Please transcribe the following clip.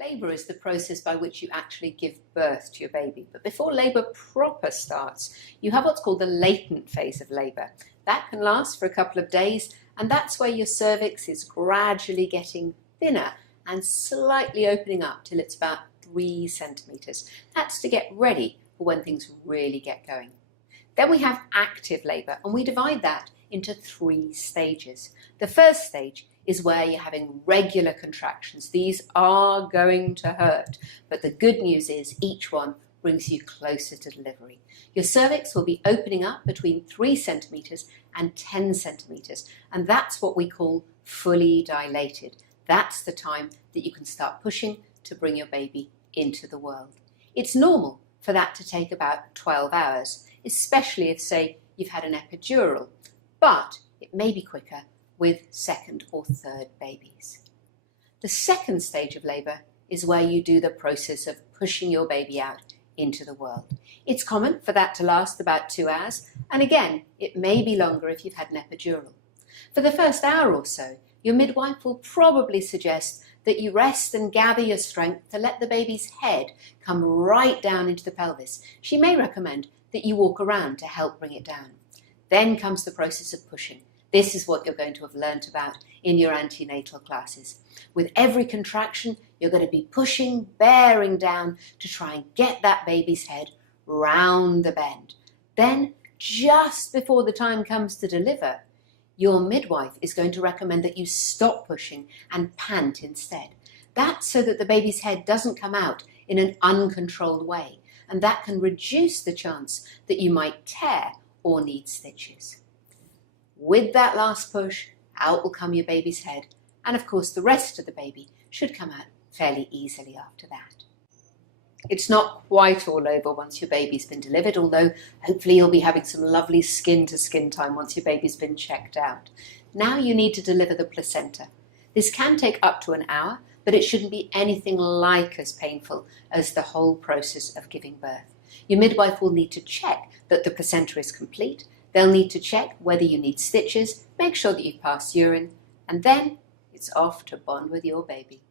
Labour is the process by which you actually give birth to your baby. But before labour proper starts, you have what's called the latent phase of labour. That can last for a couple of days, and that's where your cervix is gradually getting thinner and slightly opening up till it's about 3 centimetres. That's to get ready for when things really get going. Then we have active labour, and we divide that into 3 stages. The first stage is where you're having regular contractions. These are going to hurt, but the good news is each one brings you closer to delivery. Your cervix will be opening up between 3 centimetres and 10 centimetres, and that's what we call fully dilated. That's the time that you can start pushing to bring your baby into the world. It's normal for that to take about 12 hours, especially if, say, you've had an epidural, but it may be quicker with second or third babies. The second stage of labour is where you do the process of pushing your baby out into the world. It's common for that to last about 2 hours, and again, it may be longer if you've had an epidural. For the first hour or so, your midwife will probably suggest that you rest and gather your strength to let the baby's head come right down into the pelvis. She may recommend that you walk around to help bring it down. Then comes the process of pushing. This is what you're going to have learnt about in your antenatal classes. With every contraction, you're going to be pushing, bearing down to try and get that baby's head round the bend. Then, just before the time comes to deliver, your midwife is going to recommend that you stop pushing and pant instead. That's so that the baby's head doesn't come out in an uncontrolled way, and that can reduce the chance that you might tear or need stitches. With that last push, out will come your baby's head, and of course the rest of the baby should come out fairly easily after that. It's not quite all over once your baby's been delivered, although hopefully you'll be having some lovely skin-to-skin time once your baby's been checked out. Now you need to deliver the placenta. This can take up to an hour, but it shouldn't be anything like as painful as the whole process of giving birth. Your midwife will need to check that the placenta is complete. They'll need to check whether you need stitches, make sure that you've passed urine, and then it's off to bond with your baby.